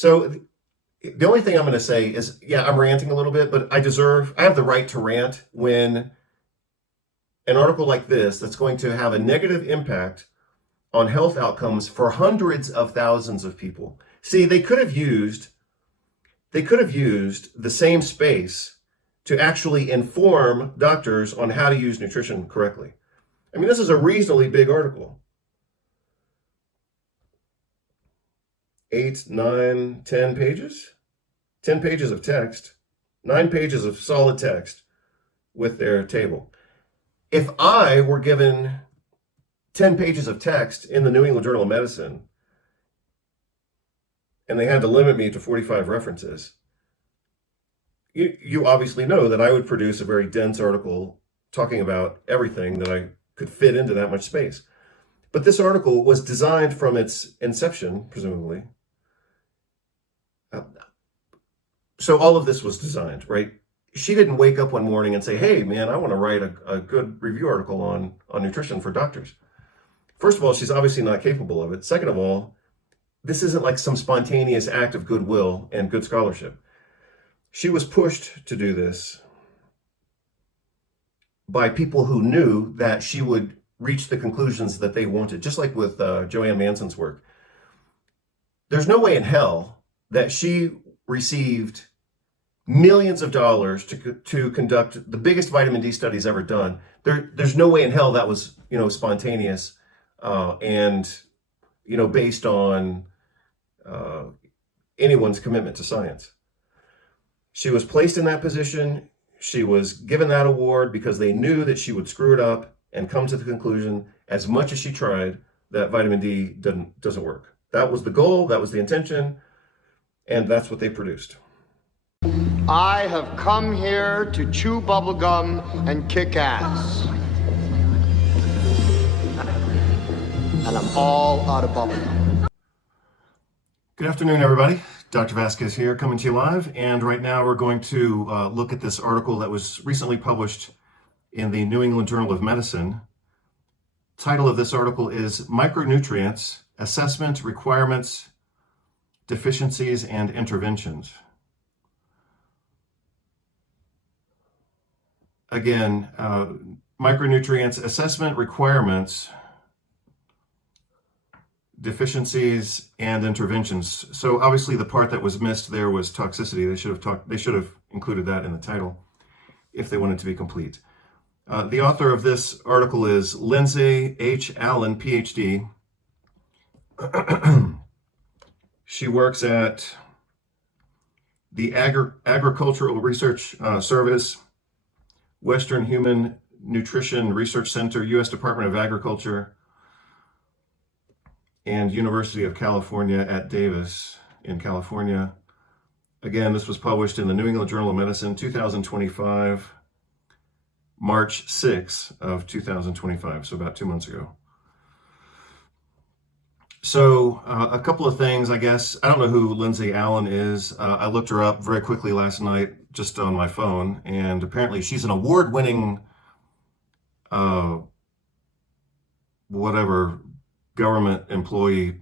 So the only thing I'm going to say is, yeah, I'm ranting a little bit, but I have the right to rant when an article like this that's going to have a negative impact on health outcomes for hundreds of thousands of people. See, they could have used the same space to actually inform doctors on how to use nutrition correctly. I mean, this is a reasonably big article. 8, 9, 10 pages? 10 pages of text, 9 pages of solid text with their table. If I were given 10 pages of text in the New England Journal of Medicine and they had to limit me to 45 references, you obviously know that I would produce a very dense article talking about everything that I could fit into that much space. But this article was designed from its inception, presumably. So all of this was designed, right? She didn't wake up one morning and say, hey, man, I want to write a good review article on nutrition for doctors. First of all, she's obviously not capable of it. Second of all, this isn't like some spontaneous act of goodwill and good scholarship. She was pushed to do this by people who knew that she would reach the conclusions that they wanted, just like with Joanne Manson's work. There's no way in hell that she received millions of dollars to conduct the biggest vitamin D studies ever done. There's no way in hell that was, spontaneous and, based on anyone's commitment to science. She was placed in that position. She was given that award because they knew that she would screw it up and come to the conclusion, as much as she tried, that vitamin D doesn't work. That was the goal, that was the intention, and that's what they produced. I have come here to chew bubblegum and kick ass. And I'm all out of bubblegum. Good afternoon, everybody. Dr. Vasquez here, coming to you live. And right now we're going to look at this article that was recently published in the New England Journal of Medicine. Title of this article is Micronutrients, Assessment, Requirements, Deficiencies, and Interventions. Again, micronutrients, assessment, requirements, deficiencies, and interventions. So obviously the part that was missed there was toxicity. They should have included that in the title if they wanted to be complete. The author of this article is Lindsay H. Allen, PhD. She works at the Agricultural Research Service, Western Human Nutrition Research Center, U.S. Department of Agriculture, and University of California at Davis in California. Again, this was published in the New England Journal of Medicine, 2025, March 6 of 2025, so about 2 months ago. So a couple of things, I guess. I don't know who Lindsay Allen is. I looked her up very quickly last night just on my phone, and apparently she's an award-winning government employee,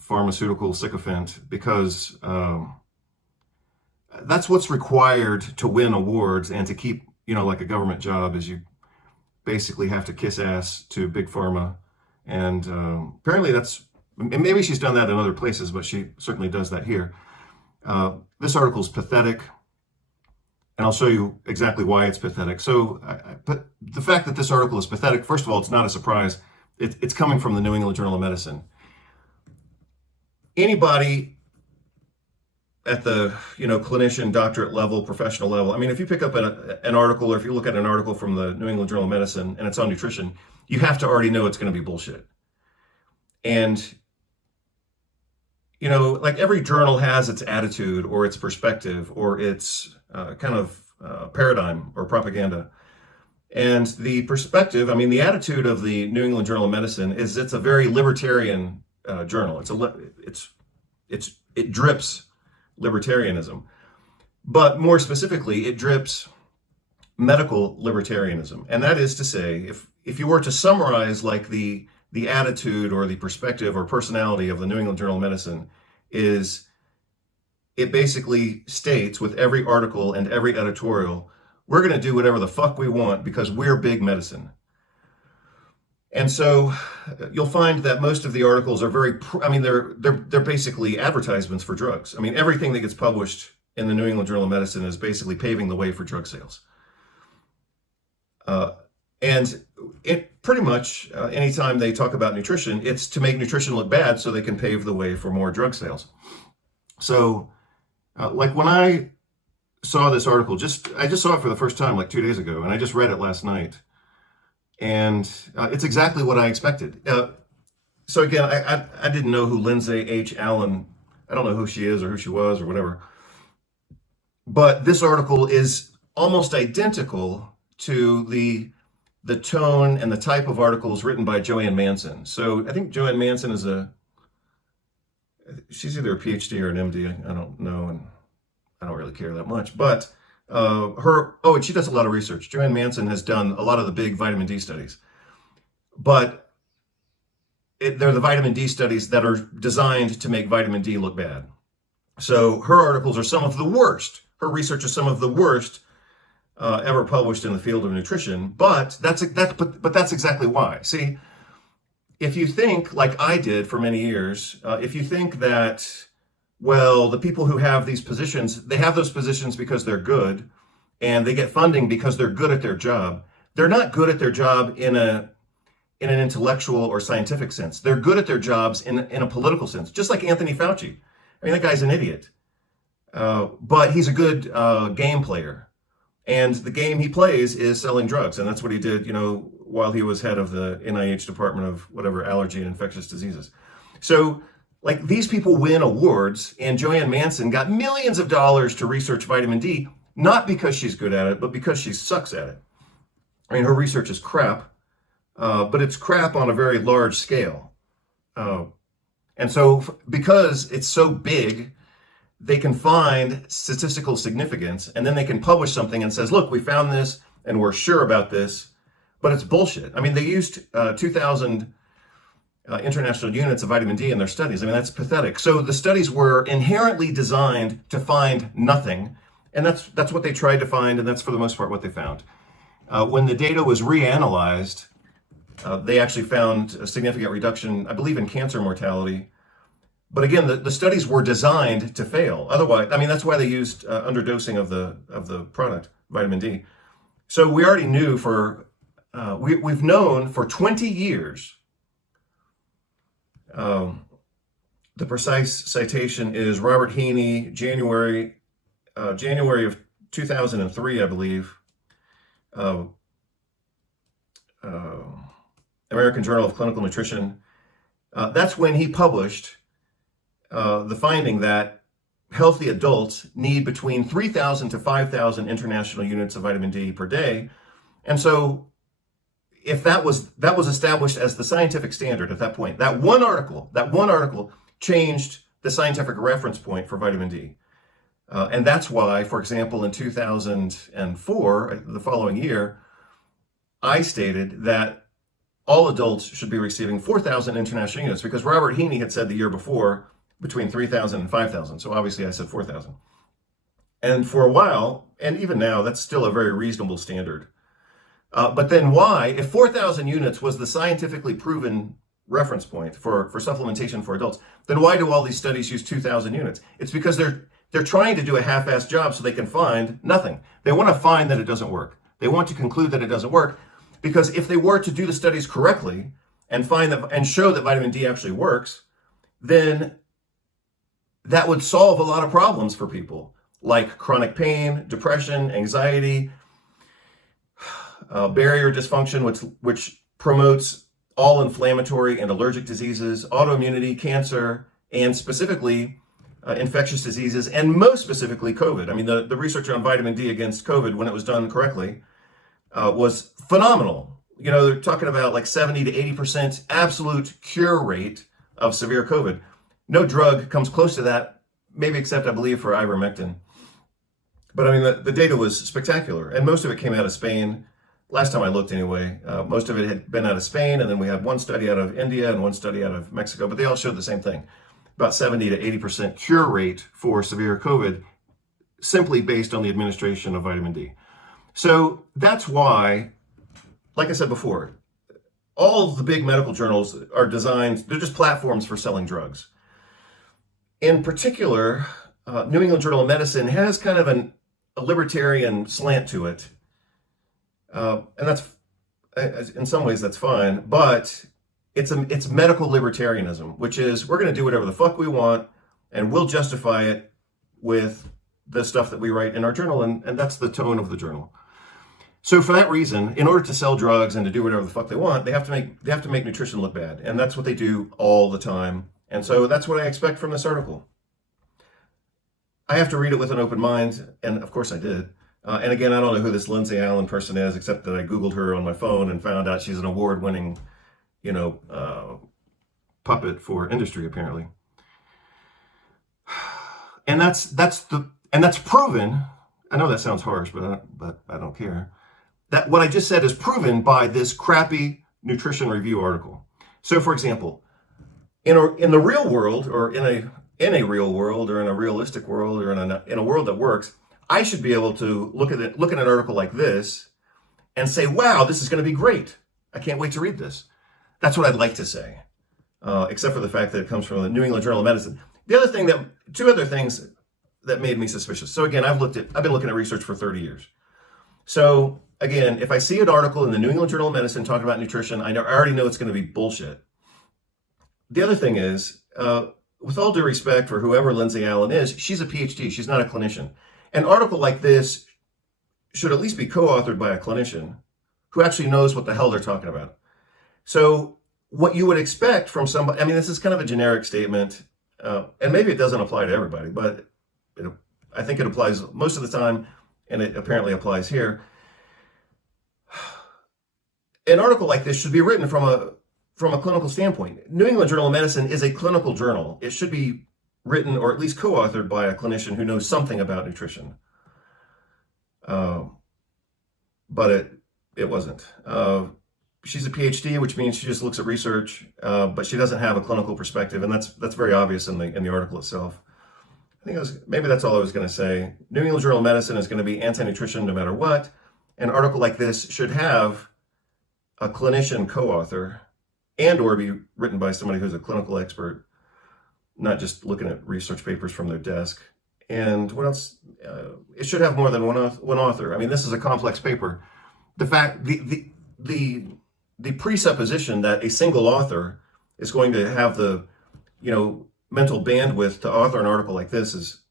pharmaceutical sycophant, because that's what's required to win awards and to keep, like a government job, is you basically have to kiss ass to big pharma. And apparently maybe she's done that in other places, but she certainly does that here. This article is pathetic, and I'll show you exactly why it's pathetic. So, but the fact that this article is pathetic, first of all, it's not a surprise. It's coming from the New England Journal of Medicine. Anybody at the clinician, doctorate level, professional level, I mean, if you pick up an article, or if you look at an article from the New England Journal of Medicine and it's on nutrition, you have to already know it's going to be bullshit. And like every journal has its attitude or its perspective or its paradigm or propaganda. And the perspective, the attitude of the New England Journal of Medicine is it's a very libertarian journal. It drips libertarianism, but more specifically, it drips medical libertarianism. And that is to say, if you were to summarize like the attitude or the perspective or personality of the New England Journal of Medicine, is it basically states with every article and every editorial, we're going to do whatever the fuck we want because we're big medicine. And so you'll find that most of the articles are they're basically advertisements for drugs. I mean, everything that gets published in the New England Journal of Medicine is basically paving the way for drug sales. And it pretty much, anytime they talk about nutrition, it's to make nutrition look bad so they can pave the way for more drug sales. So, like when I saw this article, I just saw it for the first time like 2 days ago, and I just read it last night. And it's exactly what I expected. So again, I didn't know who Lindsay H. Allen, I don't know who she is or who she was or whatever. But this article is almost identical to the tone and the type of articles written by Joanne Manson. So I think Joanne Manson she's either a PhD or an MD. I don't know, and I don't really care that much. But and she does a lot of research. Joanne Manson has done a lot of the big vitamin D studies. But they're the vitamin D studies that are designed to make vitamin D look bad. So her articles are some of the worst. Her research is some of the worst ever published in the field of nutrition, but that's exactly why. See, if you think like I did for many years, if you think that, well, the people who have these positions, they have those positions because they're good, and they get funding because they're good at their job. They're not good at their job in an intellectual or scientific sense. They're good at their jobs in a political sense, just like Anthony Fauci. I mean, that guy's an idiot, but he's a good game player. And the game he plays is selling drugs. And that's what he did, while he was head of the NIH Department of whatever, allergy and infectious diseases. So like these people win awards, and Joanne Manson got millions of dollars to research vitamin D, not because she's good at it, but because she sucks at it. I mean, her research is crap, but it's crap on a very large scale. And so because it's so big, they can find statistical significance, and then they can publish something and says, look, we found this and we're sure about this, but it's bullshit. I mean, they used 2,000 international units of vitamin D in their studies. I mean, that's pathetic. So the studies were inherently designed to find nothing, and that's what they tried to find, and that's for the most part what they found. When the data was reanalyzed, they actually found a significant reduction, I believe, in cancer mortality. But again, the studies were designed to fail. Otherwise, I mean, that's why they used underdosing of the product, vitamin D. So we already knew we've known for 20 years. The precise citation is Robert Heaney, January of 2003, I believe. American Journal of Clinical Nutrition. That's when he published the finding that healthy adults need between 3,000 to 5,000 international units of vitamin D per day. And so if that was established as the scientific standard at that point, that one article changed the scientific reference point for vitamin D. And that's why, for example, in 2004, the following year, I stated that all adults should be receiving 4,000 international units, because Robert Heaney had said the year before between 3,000 and 5,000. So obviously I said 4,000. And for a while, and even now, that's still a very reasonable standard. But then why, if 4,000 units was the scientifically proven reference point for supplementation for adults, then why do all these studies use 2,000 units? It's because they're trying to do a half-assed job so they can find nothing. They want to find that it doesn't work. They want to conclude that it doesn't work, because if they were to do the studies correctly and show that vitamin D actually works, then that would solve a lot of problems for people like chronic pain, depression, anxiety, barrier dysfunction, which promotes all inflammatory and allergic diseases, autoimmunity, cancer, and specifically infectious diseases, and most specifically COVID. I mean, the research on vitamin D against COVID, when it was done correctly, was phenomenal. They're talking about like 70 to 80% absolute cure rate of severe COVID. No drug comes close to that, maybe except, I believe, for ivermectin. But I mean, the data was spectacular, and most of it came out of Spain. Last time I looked anyway, most of it had been out of Spain, and then we had one study out of India and one study out of Mexico, but they all showed the same thing. about 70 to 80% cure rate for severe COVID, simply based on the administration of vitamin D. So that's why, like I said before, all of the big medical journals are designed, they're just platforms for selling drugs. In particular, New England Journal of Medicine has kind of a libertarian slant to it. And that's, in some ways, that's fine, but it's medical libertarianism, which is we're going to do whatever the fuck we want, and we'll justify it with the stuff that we write in our journal, and that's the tone of the journal. So for that reason, in order to sell drugs and to do whatever the fuck they want, they have to make nutrition look bad, and that's what they do all the time. And so that's what I expect from this article. I have to read it with an open mind, and of course I did. And again, I don't know who this Lindsay Allen person is, except that I Googled her on my phone and found out she's an award-winning, puppet for industry, apparently. And that's proven. I know that sounds harsh, but I don't care. That what I just said is proven by this crappy nutrition review article. So, for example, in the real world, or in a real world, or in a realistic world, or in a world that works, I should be able to look at an article like this and say, "Wow, this is going to be great. I can't wait to read this." That's what I'd like to say, except for the fact that it comes from the New England Journal of Medicine. Two other things that made me suspicious. So again, I've been looking at research for 30 years. So again, if I see an article in the New England Journal of Medicine talking about nutrition, I already know it's going to be bullshit. The other thing is, with all due respect for whoever Lindsay Allen is, she's a PhD. She's not a clinician. An article like this should at least be co-authored by a clinician who actually knows what the hell they're talking about. So what you would expect from somebody, I mean, this is kind of a generic statement, and maybe it doesn't apply to everybody, but I think it applies most of the time, and it apparently applies here. An article like this should be written from a clinical standpoint. New England Journal of Medicine is a clinical journal. It should be written, or at least co-authored, by a clinician who knows something about nutrition. But it wasn't. She's a PhD, which means she just looks at research, but she doesn't have a clinical perspective, and that's very obvious in the article itself. I think maybe that's all I was going to say. New England Journal of Medicine is going to be anti-nutrition no matter what. An article like this should have a clinician co-author, and or be written by somebody who's a clinical expert, not just looking at research papers from their desk. And what else? It should have more than one author. I mean, this is a complex paper. The presupposition that a single author is going to have the, mental bandwidth to author an article like this is,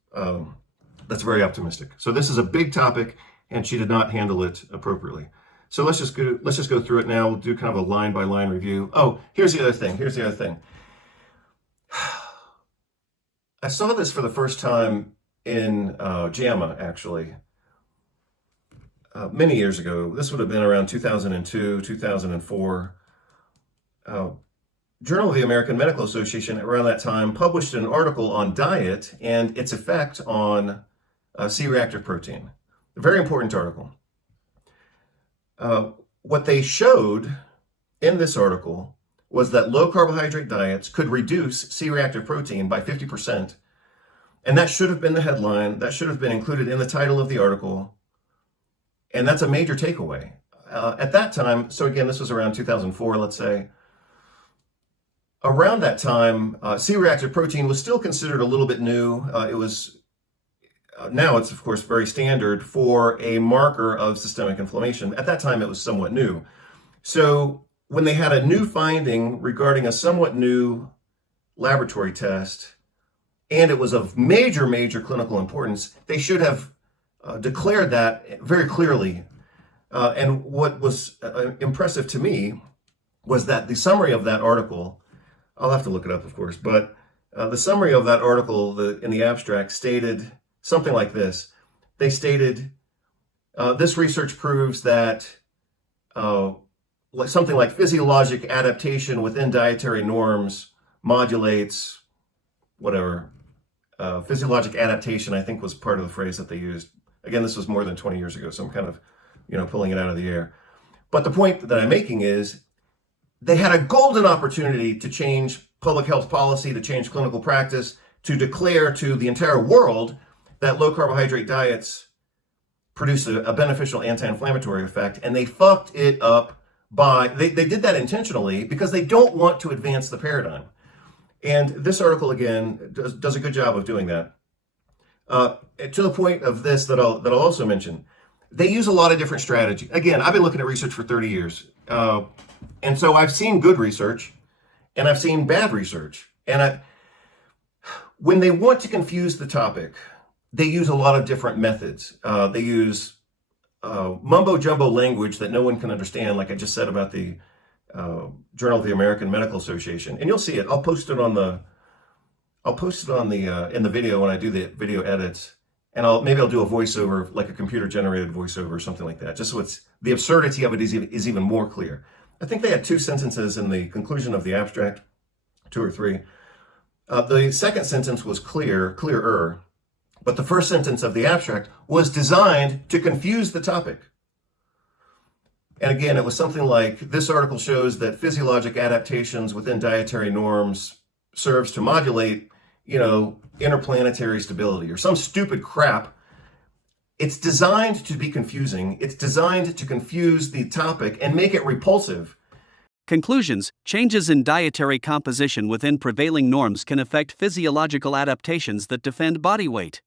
that's very optimistic. So this is a big topic, and she did not handle it appropriately. So let's just go through it now. We'll do kind of a line by line review. Oh, here's the other thing. I saw this for the first time in JAMA, actually, many years ago. This would have been around 2002, 2004. Journal of the American Medical Association around that time published an article on diet and its effect on C-reactive protein. A very important article. What they showed in this article was that low carbohydrate diets could reduce C-reactive protein by 50%. And that should have been the headline. That should have been included in the title of the article. And that's a major takeaway. At that time, so again, this was around 2004, let's say. Around that time, C-reactive protein was still considered a little bit new. Now it's, of course, very standard for a marker of systemic inflammation. At that time, it was somewhat new. So when they had a new finding regarding a somewhat new laboratory test, and it was of major, major clinical importance, they should have declared that very clearly. And what was impressive to me was that the summary of that article, I'll have to look it up, of course, but the summary of that article in the abstract stated something like this. They stated, this research proves that something like physiologic adaptation within dietary norms modulates whatever. Physiologic adaptation, I think, was part of the phrase that they used. Again, this was more than 20 years ago, so I'm kind of, pulling it out of the air. But the point that I'm making is they had a golden opportunity to change public health policy to change clinical practice to declare to the entire world that low carbohydrate diets produce a beneficial anti-inflammatory effect. And they fucked it up by, they did that intentionally because they don't want to advance the paradigm. And this article, again, does a good job of doing that. To the point of this that I'll also mention, they use a lot of different strategy. Again, I've been looking at research for 30 years. And so I've seen good research and I've seen bad research. And when they want to confuse the topic, they use a lot of different methods. They use mumbo jumbo language that no one can understand, like I just said about the Journal of the American Medical Association. And you'll see it. I'll post it in the video when I do the video edits. And maybe I'll do a voiceover, like a computer generated voiceover or something like that, just so the absurdity of it is even more clear. I think they had 2 sentences in the conclusion of the abstract, 2 or 3. The second sentence was clearer, but the first sentence of the abstract was designed to confuse the topic. And again, it was something like, this article shows that physiologic adaptations within dietary norms serves to modulate, interplanetary stability, or some stupid crap. It's designed to be confusing. It's designed to confuse the topic and make it repulsive. Conclusions: changes in dietary composition within prevailing norms can affect physiological adaptations that defend body weight.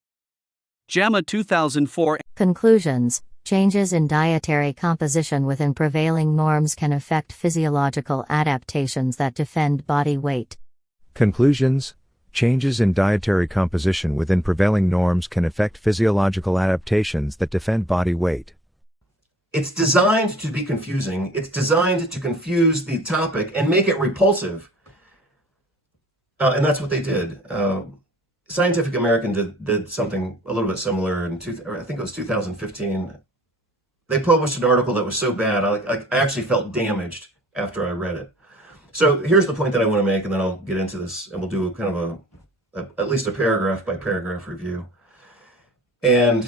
JAMA 2004. Conclusions: changes in dietary composition within prevailing norms can affect physiological adaptations that defend body weight. Conclusions: changes in dietary composition within prevailing norms can affect physiological adaptations that defend body weight. It's designed to be confusing. It's designed to confuse the topic and make it repulsive. And that's what they did. Scientific American did something a little bit similar I think it was 2015. They published an article that was so bad, I actually felt damaged after I read it. So here's the point that I want to make, and then I'll get into this, and we'll do kind of at least a paragraph by paragraph review. And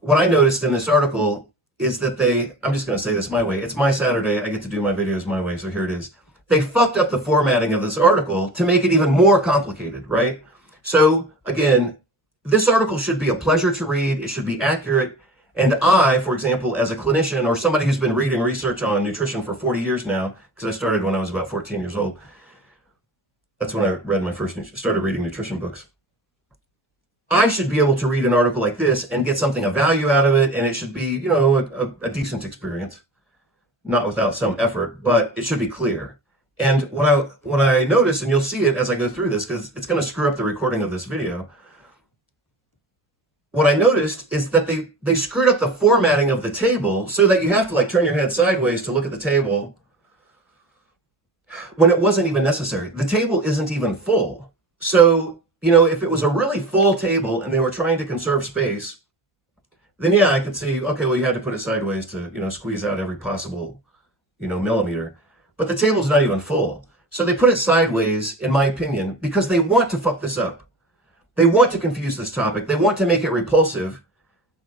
what I noticed in this article is that I'm just going to say this my way. It's my Saturday. I get to do my videos my way, so here it is. They fucked up the formatting of this article to make it even more complicated, right? So again, this article should be a pleasure to read. It should be accurate. And I, for example, as a clinician or somebody who's been reading research on nutrition for 40 years now, because I started when I was about 14 years old. That's when I started reading nutrition books. I should be able to read an article like this and get something of value out of it, and it should be, a decent experience, not without some effort, but it should be clear. And what I noticed, and you'll see it as I go through this, because it's going to screw up the recording of this video. What I noticed is that they screwed up the formatting of the table so that you have to turn your head sideways to look at the table when it wasn't even necessary. The table isn't even full. So, if it was a really full table and they were trying to conserve space, then yeah, I could see, okay, well, you had to put it sideways to, squeeze out every possible, millimeter. But the table's not even full. So they put it sideways, in my opinion, because they want to fuck this up. They want to confuse this topic. They want to make it repulsive.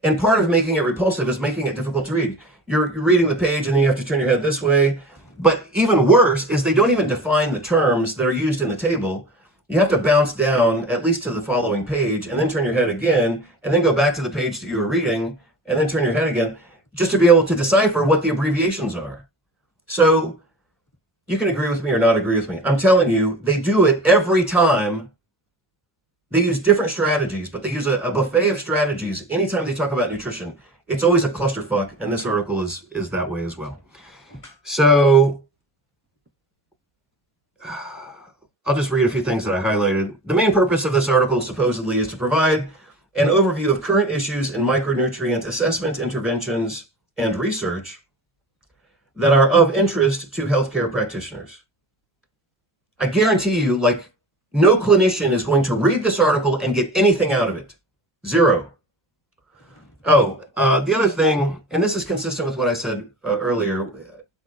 And part of making it repulsive is making it difficult to read. You're reading the page and then you have to turn your head this way. But even worse is they don't even define the terms that are used in the table. You have to bounce down at least to the following page and then turn your head again and then go back to the page that you were reading and then turn your head again just to be able to decipher what the abbreviations are. So you can agree with me or not agree with me. I'm telling you, they do it every time. They use different strategies, but they use a buffet of strategies anytime they talk about nutrition. It's always a clusterfuck, and this article is that way as well. So I'll just read a few things that I highlighted. The main purpose of this article supposedly is to provide an overview of current issues in micronutrient assessment, interventions, and research that are of interest to healthcare practitioners. I guarantee you, no clinician is going to read this article and get anything out of it. Zero. Oh, the other thing, and this is consistent with what I said earlier,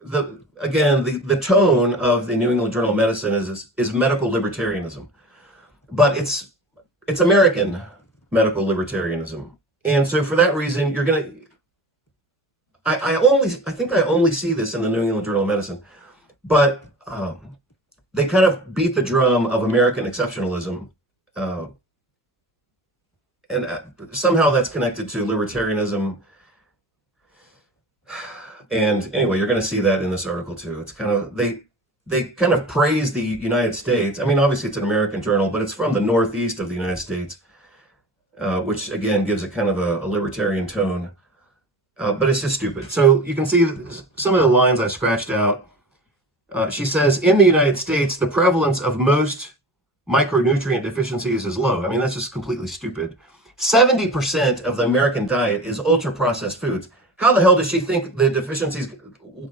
the tone of the New England Journal of Medicine is medical libertarianism, but it's American medical libertarianism, and so for that reason, you're gonna. I think I only see this in the New England Journal of Medicine, but they kind of beat the drum of American exceptionalism. And somehow that's connected to libertarianism. And anyway, you're going to see that in this article too. It's kind of, they kind of praise the United States. I mean, obviously it's an American journal, but it's from the Northeast of the United States, which again gives it kind of a libertarian tone. But it's just stupid. So you can see some of the lines I scratched out. She says, in the United States, the prevalence of most micronutrient deficiencies is low. I mean, that's just completely stupid. 70% of the American diet is ultra-processed foods. How the hell does she think the deficiencies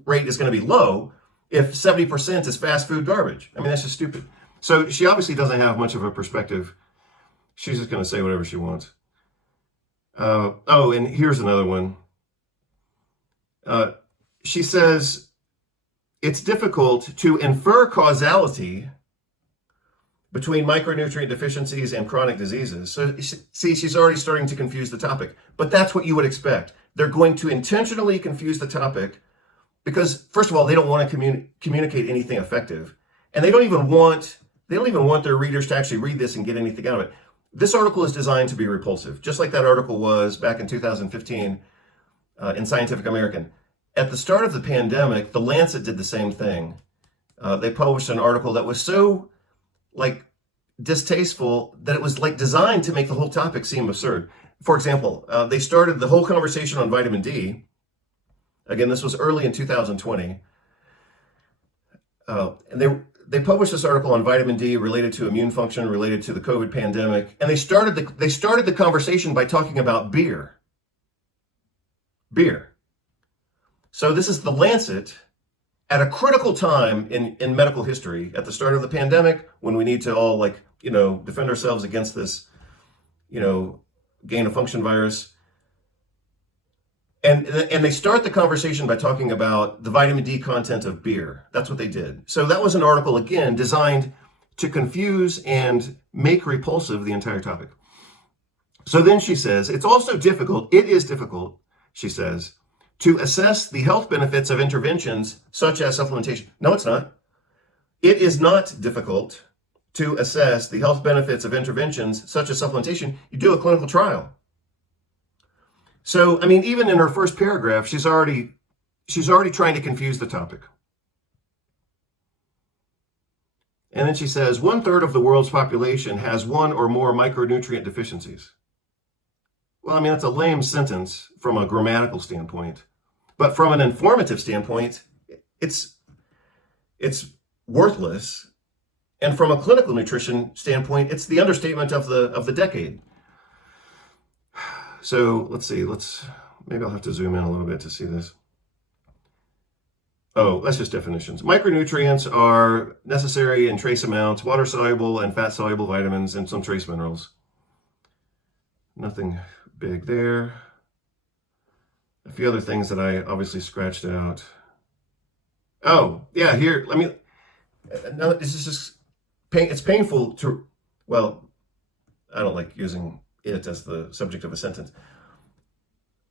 rate is going to be low if 70% is fast food garbage? I mean, that's just stupid. So she obviously doesn't have much of a perspective. She's just going to say whatever she wants. Oh, and here's another one. She says, it's difficult to infer causality between micronutrient deficiencies and chronic diseases. So see, she's already starting to confuse the topic, but that's what you would expect. They're going to intentionally confuse the topic because, first of all, they don't want to communicate anything effective. And they don't even want their readers to actually read this and get anything out of it. This article is designed to be repulsive, just like that article was back in 2015 in Scientific American. At the start of the pandemic, The Lancet did the same thing. They published an article that was so distasteful that it was designed to make the whole topic seem absurd. For example, they started the whole conversation on vitamin D. Again, this was early in 2020. And they published this article on vitamin D related to immune function, related to the COVID pandemic. And they started the conversation by talking about beer. Beer. So this is The Lancet at a critical time in medical history, at the start of the pandemic, when we need to all defend ourselves against this, gain of function virus. And they start the conversation by talking about the vitamin D content of beer. That's what they did. So that was an article, again, designed to confuse and make repulsive the entire topic. So then she says, it is difficult, she says, to assess the health benefits of interventions such as supplementation. No, it's not. It is not difficult to assess the health benefits of interventions such as supplementation. You do a clinical trial. So, I mean, even in her first paragraph, she's already trying to confuse the topic. And then she says, 1/3 of the world's population has one or more micronutrient deficiencies. Well, I mean, that's a lame sentence from a grammatical standpoint. But from an informative standpoint, it's worthless. And from a clinical nutrition standpoint, it's the understatement of the decade. So let's see. Maybe I'll have to zoom in a little bit to see this. Oh, that's just definitions. Micronutrients are necessary in trace amounts, water-soluble and fat-soluble vitamins, and some trace minerals. Nothing big there. A few other things that I obviously scratched out. Oh, yeah, here, now this is just, it's painful to, well, I don't like using it as the subject of a sentence.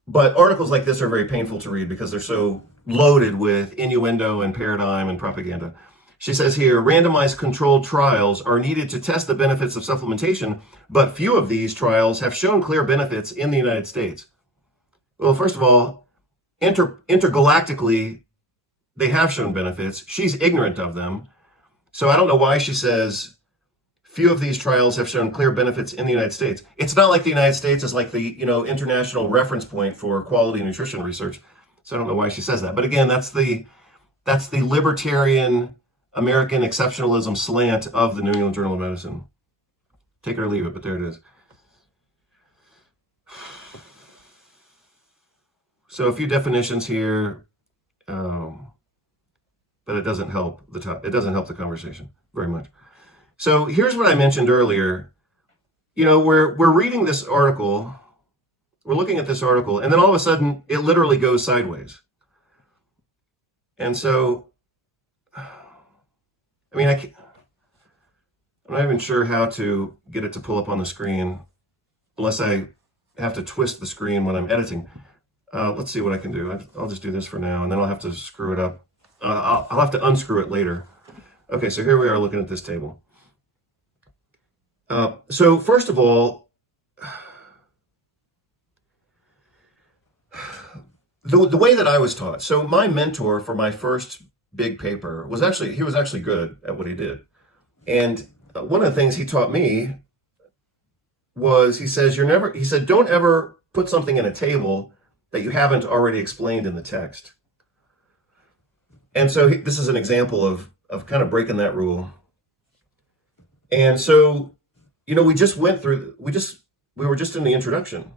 But articles like this are very painful to read because they're so loaded with innuendo and paradigm and propaganda. She says here, randomized controlled trials are needed to test the benefits of supplementation, but few of these trials have shown clear benefits in the United States. Well, first of all, intergalactically, they have shown benefits. She's ignorant of them. So I don't know why she says few of these trials have shown clear benefits in the United States. It's not like the United States is like the international reference point for quality nutrition research. So I don't know why she says that. But again, that's the libertarian American exceptionalism slant of the New England Journal of Medicine. Take it or leave it, but there it is. So a few definitions here, but it doesn't help the conversation very much. So here's what I mentioned earlier. We're reading this article, we're looking at this article, and then all of a sudden it literally goes sideways. And so, I mean, I'm not even sure how to get it to pull up on the screen unless I have to twist the screen when I'm editing. Let's see what I can do. I'll just do this for now, and then I'll have to screw it up. I'll have to unscrew it later. Okay, so here we are looking at this table. So first of all, the way that I was taught, so my mentor for my first big paper was actually good at what he did. And one of the things he taught me was, he said, don't ever put something in a table that you haven't already explained in the text. And so this is an example of kind of breaking that rule. And so, we were just in the introduction.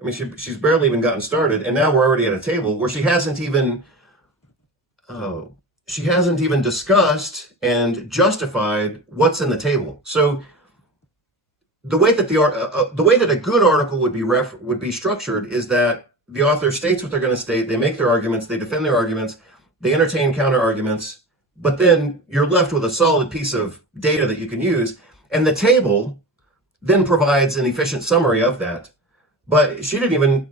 I mean, she's barely even gotten started, and now we're already at a table where she hasn't even discussed and justified what's in the table. So the way that a good article would be structured is that the author states what they're going to state, they make their arguments, they defend their arguments, they entertain counter arguments, but then you're left with a solid piece of data that you can use, and the table then provides an efficient summary of that. But she didn't even,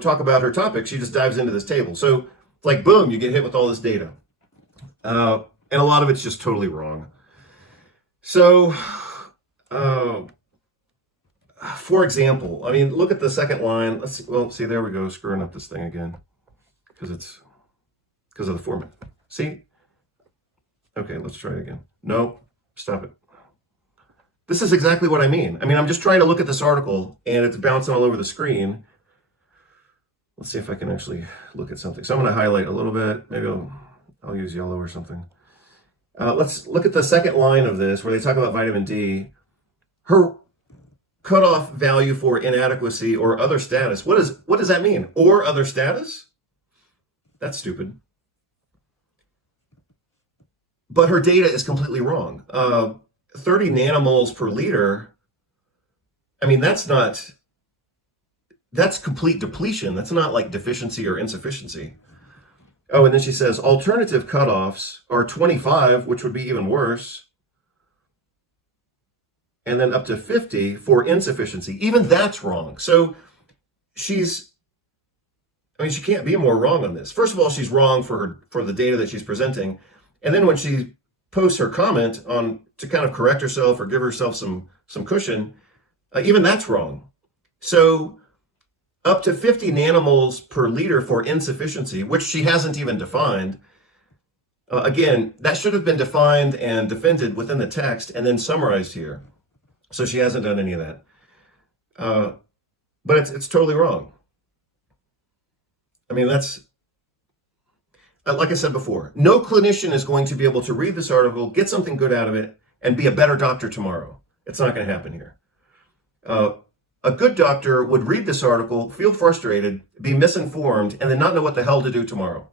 talk about her topic. She just dives into this table. So, like, boom, you get hit with all this data. And a lot of it's just totally wrong. So, for example, I mean, look at the second line. Let's see. Well, see, there we go, screwing up this thing again because of the format. See? Okay, let's try it again. No, stop it. This is exactly what I mean. I mean, I'm just trying to look at this article and it's bouncing all over the screen. Let's see if I can actually look at something. So I'm going to highlight a little bit. Maybe I'll use yellow or something. Let's look at the second line of this where they talk about vitamin D. Her cutoff value for inadequacy or other status. What does that mean? Or other status? That's stupid. But her data is completely wrong. 30 nanomoles per liter. I mean, that's complete depletion. That's not like deficiency or insufficiency. Oh, and then she says alternative cutoffs are 25, which would be even worse. And then up to 50 for insufficiency. Even that's wrong. So she can't be more wrong on this. First of all, she's wrong for the data that she's presenting. And then when she posts her comment on to kind of correct herself or give herself some cushion, even that's wrong. So up to 50 nanomoles per liter for insufficiency, which she hasn't even defined. Again, that should have been defined and defended within the text and then summarized here. So she hasn't done any of that. But it's totally wrong. I mean, that's, like I said before, no clinician is going to be able to read this article, get something good out of it, and be a better doctor tomorrow. It's not going to happen here. A good doctor would read this article, feel frustrated, be misinformed, and then not know what the hell to do tomorrow.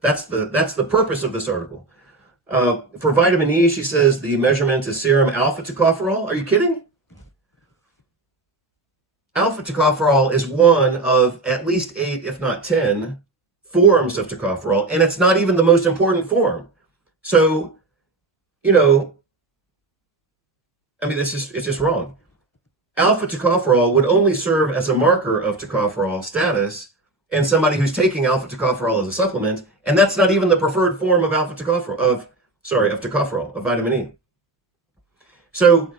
That's the purpose of this article. For vitamin E, she says the measurement is serum alpha tocopherol. Are you kidding? Alpha tocopherol is one of at least 8, if not 10, forms of tocopherol, and it's not even the most important form. So, I mean, it's just wrong. Alpha tocopherol would only serve as a marker of tocopherol status and somebody who's taking alpha tocopherol as a supplement, and that's not even the preferred form of tocopherol, of vitamin E. So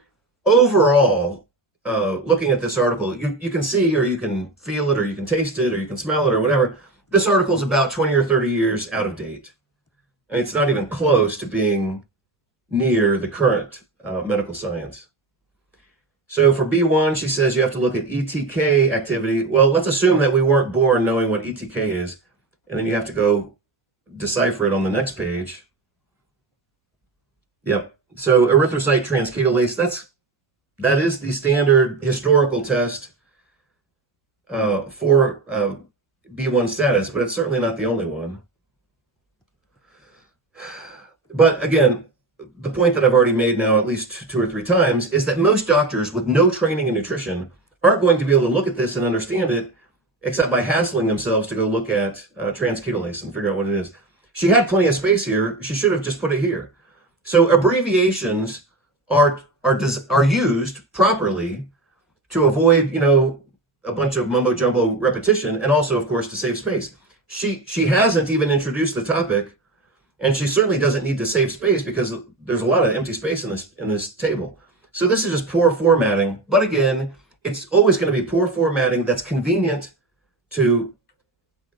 overall, looking at this article, you can see, or you can feel it, or you can taste it, or you can smell it, or whatever. This article is about 20 or 30 years out of date. And it's not even close to being near the current medical science. So for B1, she says you have to look at ETK activity. Well, let's assume that we weren't born knowing what ETK is, and then you have to go decipher it on the next page. Yep. So erythrocyte transketolase, that is the standard historical test for B1 status, but it's certainly not the only one. But again, the point that I've already made now at least 2 or 3 times is that most doctors with no training in nutrition aren't going to be able to look at this and understand it except by hassling themselves to go look at transketolase and figure out what it is. She had plenty of space here. She should have just put it here. So abbreviations are used properly to avoid, a bunch of mumbo jumbo repetition, and also, of course, to save space. She hasn't even introduced the topic And she certainly doesn't need to save space because there's a lot of empty space in this table. So this is just poor formatting. But again, it's always going to be poor formatting that's convenient to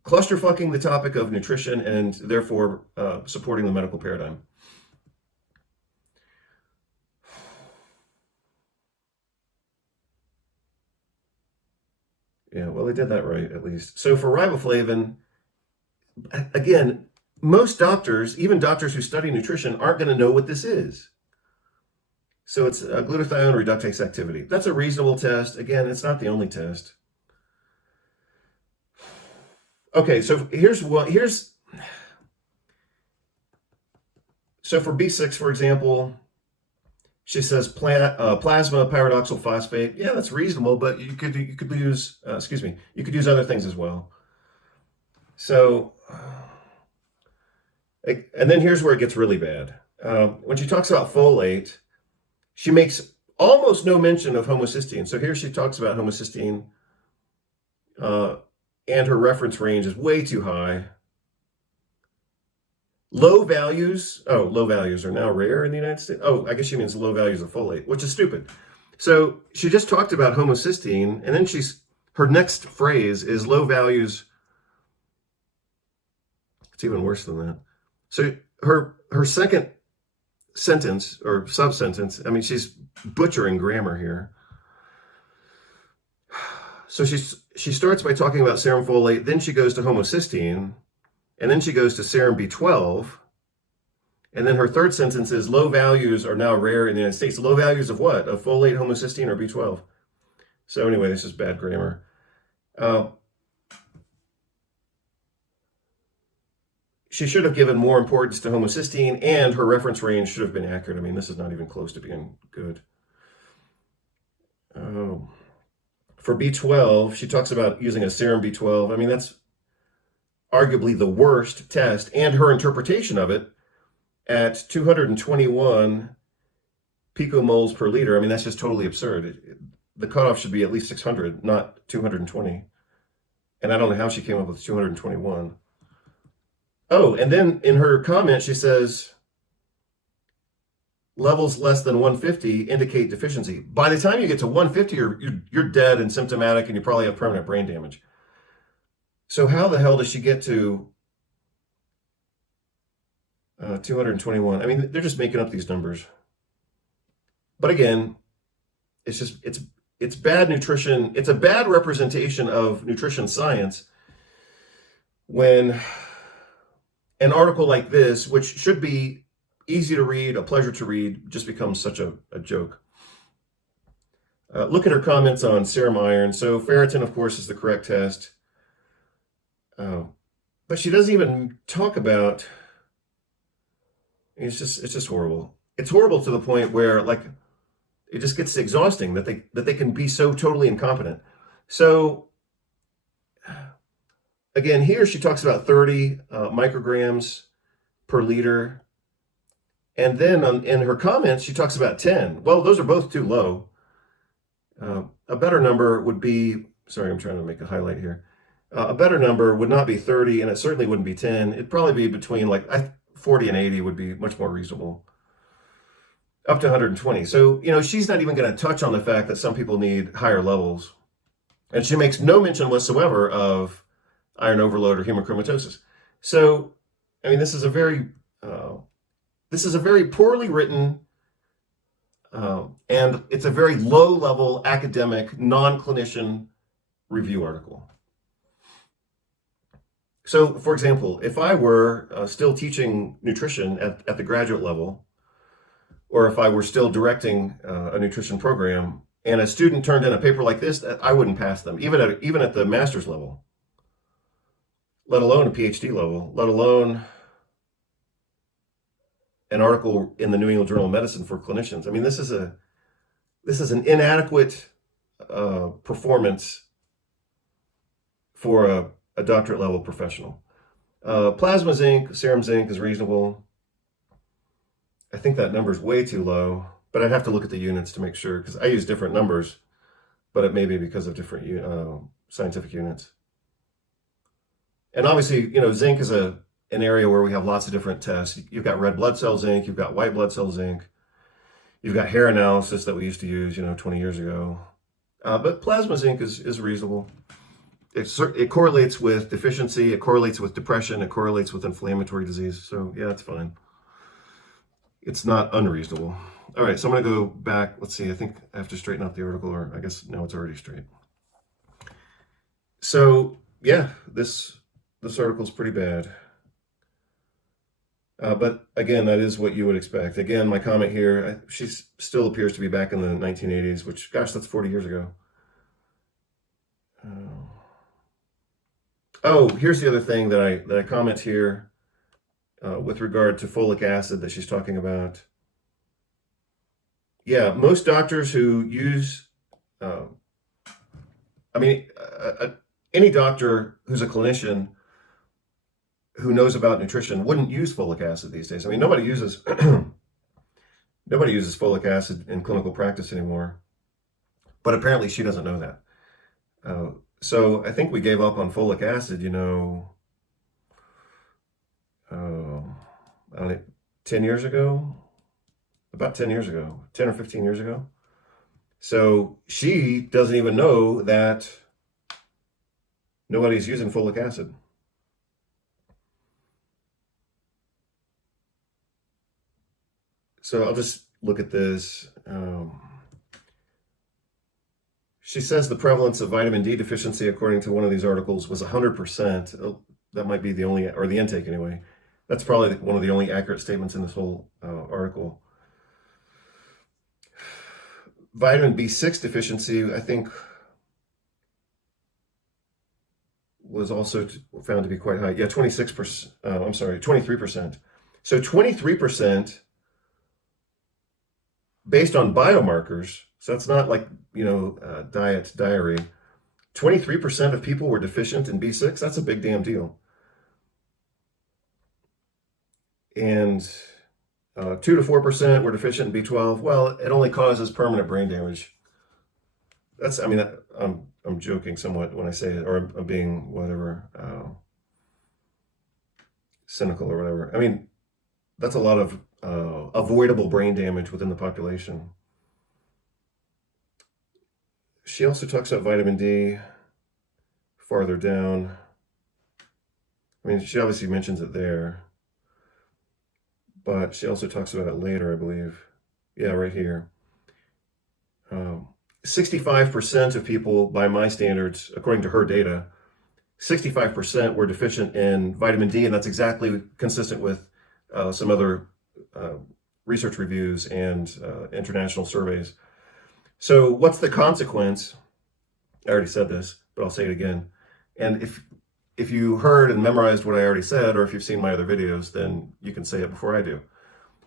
clusterfucking the topic of nutrition and therefore supporting the medical paradigm. Yeah, well, they did that right, at least. So for riboflavin, again, most doctors, even doctors who study nutrition, aren't going to know what this is. So it's a glutathione reductase activity. That's a reasonable test. Again, it's not the only test. Okay, so so for B6, for example, she says plasma pyridoxal phosphate. Yeah, that's reasonable, but you could use you could use other things as well. So, and then here's where it gets really bad. When she talks about folate, she makes almost no mention of homocysteine. So here she talks about homocysteine, and her reference range is way too high. Low values are now rare in the United States. Oh, I guess she means low values of folate, which is stupid. So she just talked about homocysteine, and then her next phrase is low values. It's even worse than that. So her second sentence or sub-sentence, I mean, she's butchering grammar here. So she starts by talking about serum folate, then she goes to homocysteine, and then she goes to serum B12. And then her third sentence is low values are now rare in the United States. Low values of what? Of folate, homocysteine, or B12. So anyway, this is bad grammar. She should have given more importance to homocysteine, and her reference range should have been accurate. I mean, this is not even close to being good. For B12, she talks about using a serum B12. I mean, that's arguably the worst test, and her interpretation of it at 221 picomoles per liter. I mean, that's just totally absurd. The cutoff should be at least 600, not 220. And I don't know how she came up with 221. Oh, and then in her comment, she says, levels less than 150 indicate deficiency. By the time you get to 150, you're dead and symptomatic, and you probably have permanent brain damage. So how the hell does she get to 221? I mean, they're just making up these numbers. But again, it's bad nutrition. It's a bad representation of nutrition science when an article like this, which should be easy to read, a pleasure to read, just becomes such a joke. Look at her comments on serum iron. So ferritin, of course, is the correct test. But she doesn't even talk about, it's just horrible. It's horrible to the point where, like, it just gets exhausting that they can be so totally incompetent. So again, here she talks about 30 micrograms per liter. And then in her comments, she talks about 10. Well, those are both too low. A better number would be, sorry, I'm trying to make a highlight here. A better number would not be 30, and it certainly wouldn't be 10. It'd probably be between 40 and 80 would be much more reasonable. Up to 120. So, she's not even going to touch on the fact that some people need higher levels. And she makes no mention whatsoever of iron overload or hemochromatosis. So, I mean, this is a very poorly written, and it's a very low-level academic, non-clinician review article. So, for example, if I were still teaching nutrition at the graduate level, or if I were still directing a nutrition program, and a student turned in a paper like this, I wouldn't pass them, even at the master's level, let alone a PhD level, let alone an article in the New England Journal of Medicine for clinicians. I mean, this is an inadequate performance for a doctorate level professional. Plasma zinc, serum zinc is reasonable. I think that number is way too low, but I'd have to look at the units to make sure, because I use different numbers, but it may be because of different scientific units. And obviously, zinc is a an area where we have lots of different tests. You've got red blood cell zinc, you've got white blood cell zinc, you've got hair analysis that we used to use, 20 years ago. But plasma zinc is reasonable. It correlates with deficiency, it correlates with depression, it correlates with inflammatory disease. So yeah, it's fine. It's not unreasonable. All right, so I'm going to go back. Let's see, I think I have to straighten out the article, or I guess no, it's already straight. So yeah, this article is pretty bad. But again, that is what you would expect. Again, my comment here, she still appears to be back in the 1980s, which, gosh, that's 40 years ago. Oh, here's the other thing that I comment here with regard to folic acid that she's talking about. Yeah, most doctors who use, any doctor who's a clinician who knows about nutrition wouldn't use folic acid these days. I mean, nobody uses folic acid in clinical practice anymore. But apparently she doesn't know that. So I think we gave up on folic acid, I don't know, 10 years ago? About 10 years ago, 10 or 15 years ago. So she doesn't even know that nobody's using folic acid. So I'll just look at this. She says the prevalence of vitamin D deficiency, according to one of these articles, was 100%. That might be the only, or the intake anyway. That's probably one of the only accurate statements in this whole article. Vitamin B6 deficiency, I think, was also found to be quite high. Yeah, 23%. So 23%, based on biomarkers, so that's not like, diary, 23% of people were deficient in B6. That's a big damn deal. And 2 to 4% were deficient in B12. Well, it only causes permanent brain damage. I'm joking somewhat when I say it, or I'm being whatever, cynical or whatever. I mean, that's a lot of avoidable brain damage within the population. She also talks about vitamin D farther down. I mean, she obviously mentions it there, but she also talks about it later, I believe. Yeah, right here. 65% of people, by my standards, according to her data, 65% were deficient in vitamin D, and that's exactly consistent with some other research reviews and international surveys. So what's the consequence? I already said this, but I'll say it again. And if you heard and memorized what I already said, or if you've seen my other videos, then you can say it before I do.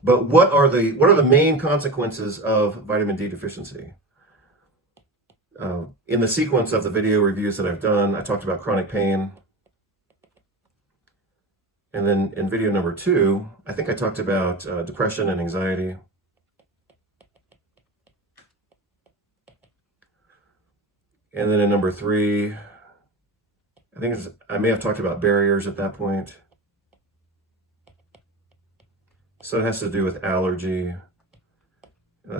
But what are the main consequences of vitamin D deficiency? In the sequence of the video reviews that I've done, I talked about chronic pain. And then in video number 2, I think I talked about depression and anxiety. And then in number 3, I may have talked about barriers at that point. So it has to do with allergy,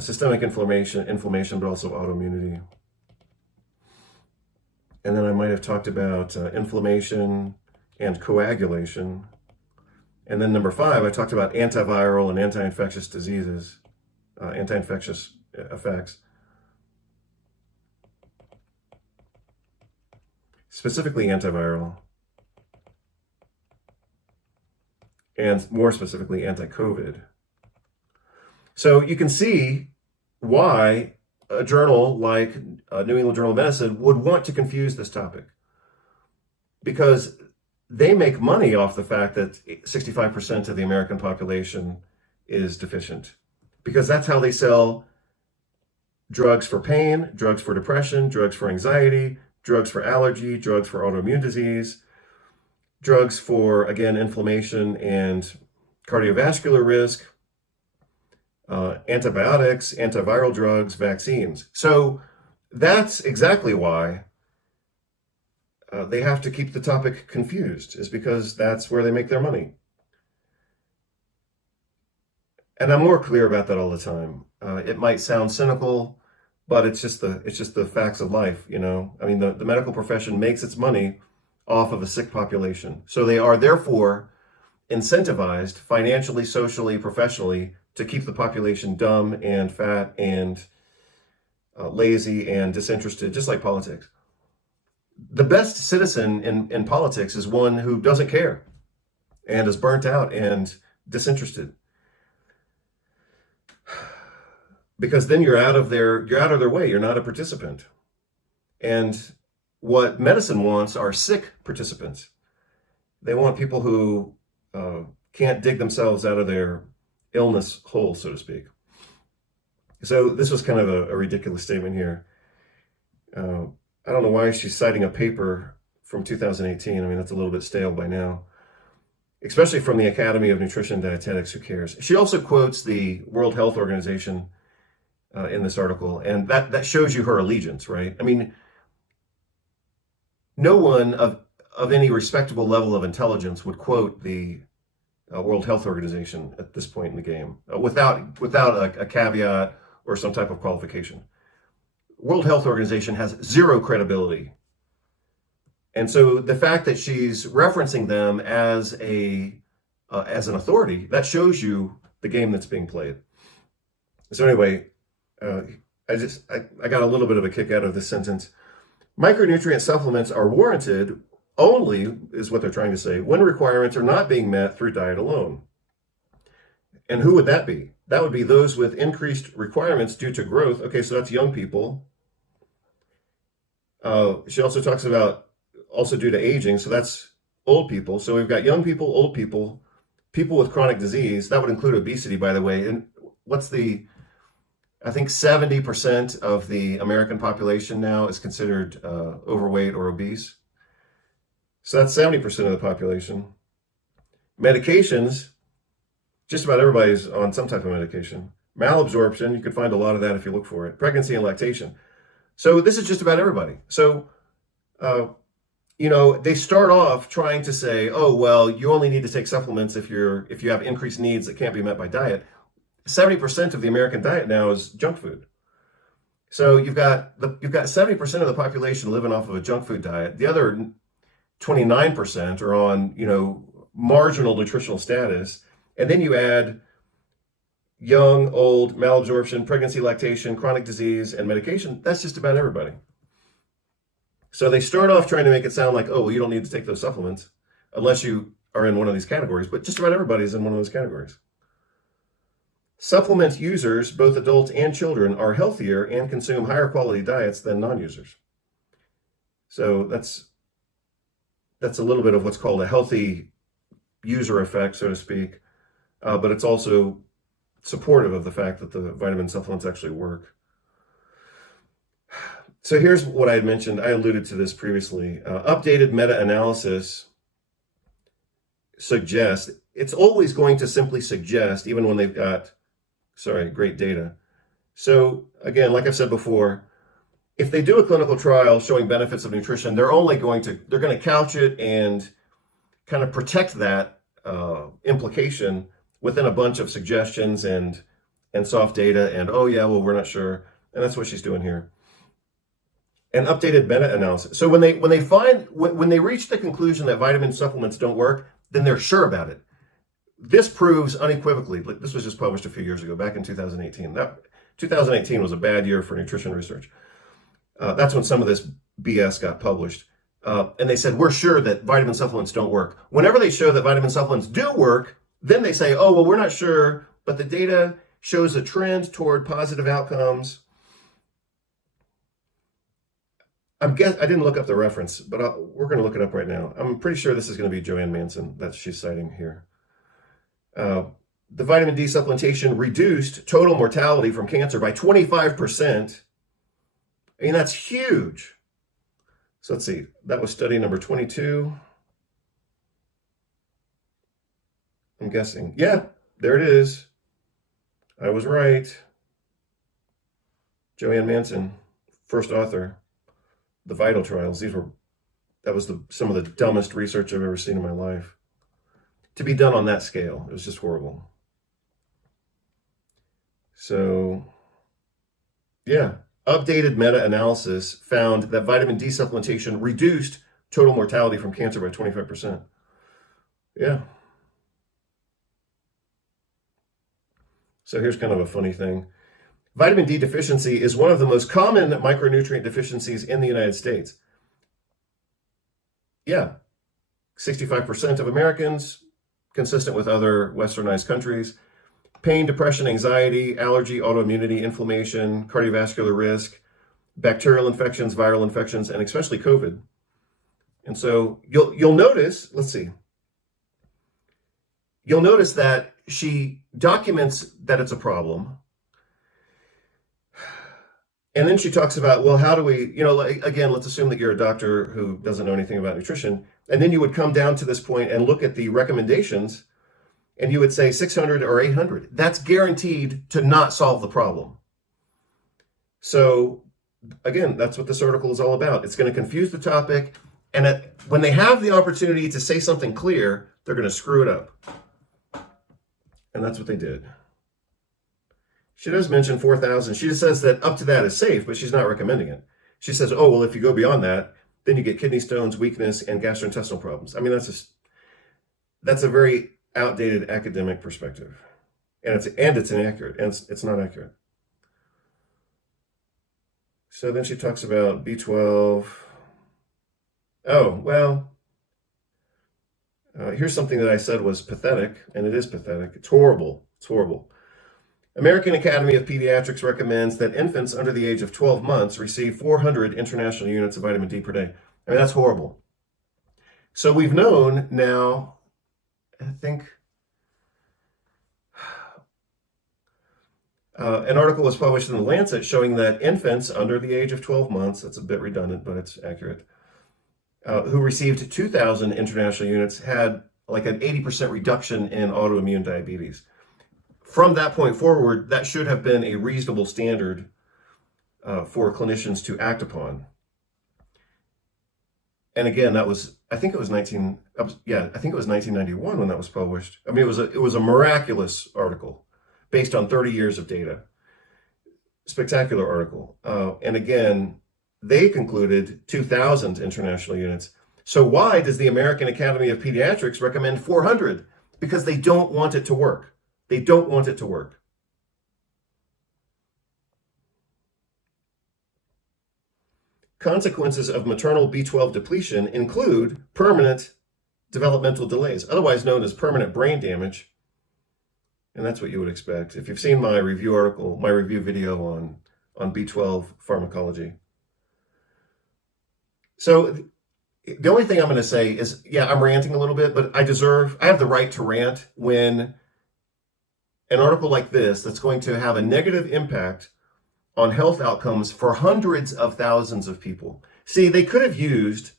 systemic inflammation, but also autoimmunity. And then I might have talked about inflammation and coagulation. And then number 5, I talked about antiviral and anti-infectious diseases, anti-infectious effects. Specifically antiviral, and more specifically anti-COVID. So you can see why a journal like New England Journal of Medicine would want to confuse this topic, because they make money off the fact that 65% of the American population is deficient, because that's how they sell drugs for pain, drugs for depression, drugs for anxiety, drugs for allergy, drugs for autoimmune disease, drugs for, again, inflammation and cardiovascular risk, antibiotics, antiviral drugs, vaccines. So that's exactly why they have to keep the topic confused, is because that's where they make their money. And I'm more clear about that all the time. It might sound cynical, but it's just the facts of life, you know. I mean, the medical profession makes its money off of a sick population. So they are therefore incentivized financially, socially, professionally to keep the population dumb and fat and lazy and disinterested, just like politics. The best citizen in politics is one who doesn't care and is burnt out and disinterested. Because then you're out of their way. You're not a participant. And what medicine wants are sick participants. They want people who can't dig themselves out of their illness hole, so to speak. So this was kind of a ridiculous statement here. I don't know why she's citing a paper from 2018. I mean, that's a little bit stale by now, especially from the Academy of Nutrition and Dietetics. Who cares? She also quotes the World Health Organization in this article, and that shows you her allegiance, right? I mean, no one of any respectable level of intelligence would quote the World Health Organization at this point in the game without a caveat or some type of qualification. World Health Organization has zero credibility. And so the fact that she's referencing them as an authority, that shows you the game that's being played. So anyway, I got a little bit of a kick out of this sentence. Micronutrient supplements are warranted only, is what they're trying to say, when requirements are not being met through diet alone. And who would that be? That would be those with increased requirements due to growth. Okay, so that's young people. She also talks about also due to aging, so that's old people. So we've got young people, old people, people with chronic disease. That would include obesity, by the way. And I think 70% of the American population now is considered overweight or obese. So that's 70% of the population. Medications, just about everybody's on some type of medication. Malabsorption, you could find a lot of that if you look for it. Pregnancy and lactation. So this is just about everybody. So, they start off trying to say, oh, well, you only need to take supplements if you have increased needs that can't be met by diet. 70% of the American diet now is junk food. So you've got 70% of the population living off of a junk food diet. The other 29% are on, marginal nutritional status. And then you add young, old, malabsorption, pregnancy, lactation, chronic disease, and medication. That's just about everybody. So they start off trying to make it sound like, oh, well, you don't need to take those supplements unless you are in one of these categories. But just about everybody's in one of those categories. Supplement users, both adults and children, are healthier and consume higher quality diets than non-users. So that's a little bit of what's called a healthy user effect, so to speak. But it's also supportive of the fact that the vitamin supplements actually work. So here's what I had mentioned. I alluded to this previously. Updated meta-analysis suggests, it's always going to simply suggest, even when they've got, great data. So again, like I've said before, if they do a clinical trial showing benefits of nutrition, they're going to couch it and kind of protect that implication within a bunch of suggestions and soft data and, oh yeah, well, we're not sure. And that's what she's doing here. And updated meta-analysis. So when they reach the conclusion that vitamin supplements don't work, then they're sure about it. This proves unequivocally, this was just published a few years ago, back in 2018. 2018 was a bad year for nutrition research. That's when some of this BS got published. And they said, we're sure that vitamin supplements don't work. Whenever they show that vitamin supplements do work, then they say, oh, well, we're not sure, but the data shows a trend toward positive outcomes. I didn't look up the reference, but we're going to look it up right now. I'm pretty sure this is going to be Joanne Manson that she's citing here. The vitamin D supplementation reduced total mortality from cancer by 25%. I mean, that's huge. So let's see. That was study number 22. I'm guessing. Yeah, there it is. I was right. Joanne Manson, first author. The VITAL trials. These were That was some of the dumbest research I've ever seen in my life. To be done on that scale, it was just horrible. So, yeah, updated meta-analysis found that vitamin D supplementation reduced total mortality from cancer by 25%. Yeah. So here's kind of a funny thing. Vitamin D deficiency is one of the most common micronutrient deficiencies in the United States. Yeah, 65% of Americans, consistent with other westernized countries. Pain, depression, anxiety, allergy, autoimmunity, inflammation, cardiovascular risk, bacterial infections, viral infections, and especially COVID. And so you'll notice, let's see. You'll notice that she documents that it's a problem. And then she talks about, well, how do we, again, let's assume that you're a doctor who doesn't know anything about nutrition. And then you would come down to this point and look at the recommendations, and you would say 600 or 800. That's guaranteed to not solve the problem. So again, that's what this article is all about. It's going to confuse the topic. And when they have the opportunity to say something clear, they're going to screw it up. And that's what they did. She does mention 4,000. She just says that up to that is safe, but she's not recommending it. She says, oh, well, if you go beyond that, then you get kidney stones, weakness, and gastrointestinal problems. I mean, that's a very outdated academic perspective. And it's inaccurate, and it's not accurate. So then she talks about B12. Oh, well, here's something that I said was pathetic, and it is pathetic. It's horrible. It's horrible. American Academy of Pediatrics recommends that infants under the age of 12 months receive 400 international units of vitamin D per day. I mean, that's horrible. So we've known now, I think, an article was published in The Lancet showing that infants under the age of 12 months, that's a bit redundant, but it's accurate, who received 2,000 international units had like an 80% reduction in autoimmune diabetes. From that point forward, that should have been a reasonable standard for clinicians to act upon. And again, I think it was 1991 when that was published. I mean, it was a miraculous article based on 30 years of data. Spectacular article. And again, they concluded 2,000 international units. So why does the American Academy of Pediatrics recommend 400? Because they don't want it to work. They don't want it to work. Consequences of maternal B12 depletion include permanent developmental delays, otherwise known as permanent brain damage. And that's what you would expect. If you've seen my review video on B12 pharmacology. So the only thing I'm going to say is, yeah, I'm ranting a little bit, but I have the right to rant when an article like this that's going to have a negative impact on health outcomes for hundreds of thousands of people. See, they could have used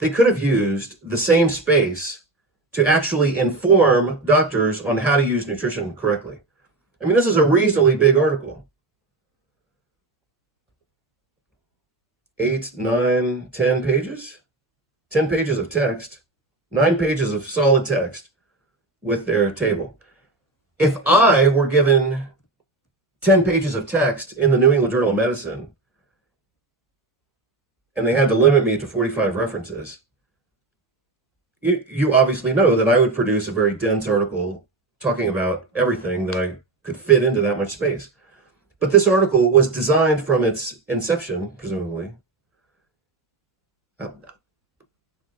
the same space to actually inform doctors on how to use nutrition correctly. I mean, this is a reasonably big article. 8, 9, 10 pages? 10 pages of text, 9 pages of solid text with their table. If I were given 10 pages of text in the New England Journal of Medicine and they had to limit me to 45 references, you obviously know that I would produce a very dense article talking about everything that I could fit into that much space. But this article was designed from its inception, presumably.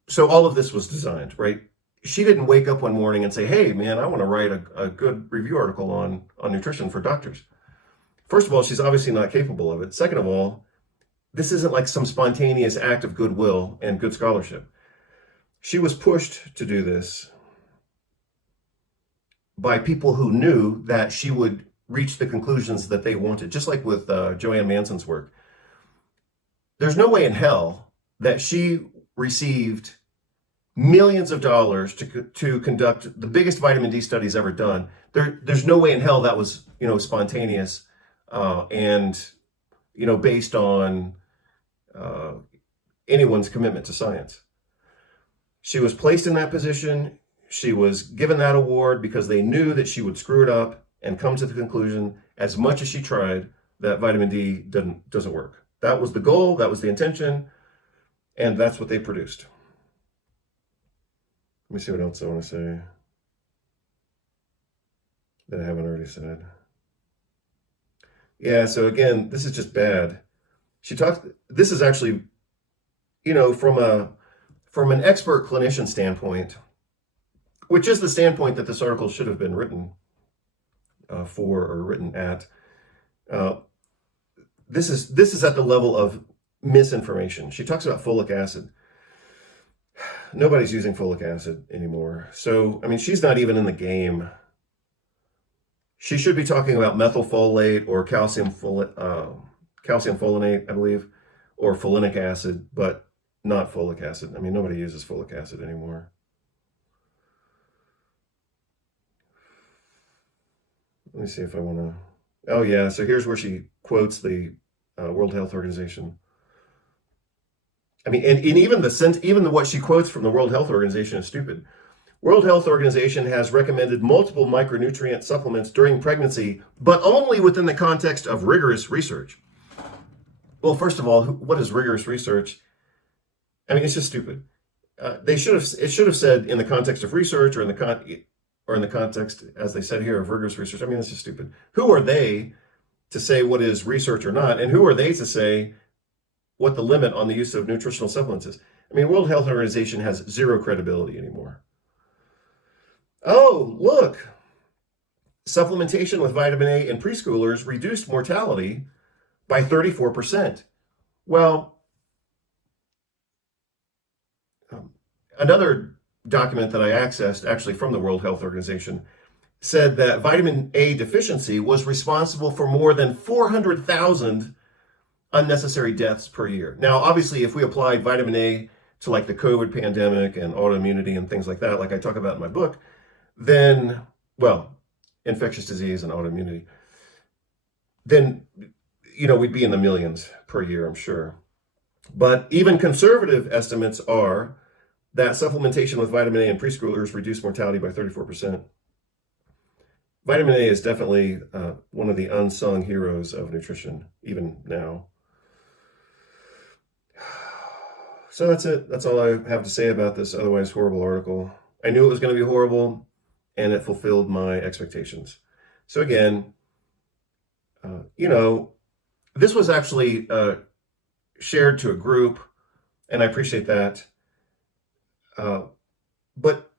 So all of this was designed, right? She didn't wake up one morning and say, hey, man, I want to write a good review article on nutrition for doctors. First of all, she's obviously not capable of it. Second of all, this isn't like some spontaneous act of goodwill and good scholarship. She was pushed to do this by people who knew that she would reach the conclusions that they wanted, just like with Joanne Manson's work. There's no way in hell that she received millions of dollars to conduct the biggest vitamin D studies ever done. There's no way in hell that was, spontaneous and, based on anyone's commitment to science. She was placed in that position. She was given that award because they knew that she would screw it up and come to the conclusion, as much as she tried, that vitamin D doesn't work. That was the goal, that was the intention, and that's what they produced. Let me see what else I want to say that I haven't already said. Yeah, so again, this is just bad. This is actually, from an expert clinician standpoint, which is the standpoint that this article should have been written for or written at. This is at the level of misinformation. She talks about folic acid. Nobody's using folic acid anymore. So, I mean, she's not even in the game. She should be talking about methylfolate or calcium folinate, I believe, or folinic acid, but not folic acid. I mean, nobody uses folic acid anymore. Let me see if I want to. Oh, yeah. So here's where she quotes the World Health Organization. I mean, and even what she quotes from the World Health Organization is stupid. World Health Organization has recommended multiple micronutrient supplements during pregnancy, but only within the context of rigorous research. Well, first of all, what is rigorous research? I mean, it's just stupid. It should have said in the context of research, or in the context, as they said here, of rigorous research. I mean, that's just stupid. Who are they to say what is research or not? And who are they to say what the limit on the use of nutritional supplements is? I mean, World Health Organization has zero credibility anymore. Oh, look. Supplementation with vitamin A in preschoolers reduced mortality by 34%. Well, another document that I accessed, actually from the World Health Organization, said that vitamin A deficiency was responsible for more than 400,000 unnecessary deaths per year. Now, obviously, if we applied vitamin A to like the COVID pandemic and autoimmunity and things like that, like I talk about in my book, then, well, infectious disease and autoimmunity, then, we'd be in the millions per year, I'm sure. But even conservative estimates are that supplementation with vitamin A in preschoolers reduced mortality by 34%. Vitamin A is definitely one of the unsung heroes of nutrition, even now. So that's it. That's all I have to say about this otherwise horrible article. I knew it was going to be horrible, and it fulfilled my expectations. So again, this was actually shared to a group, and I appreciate that. But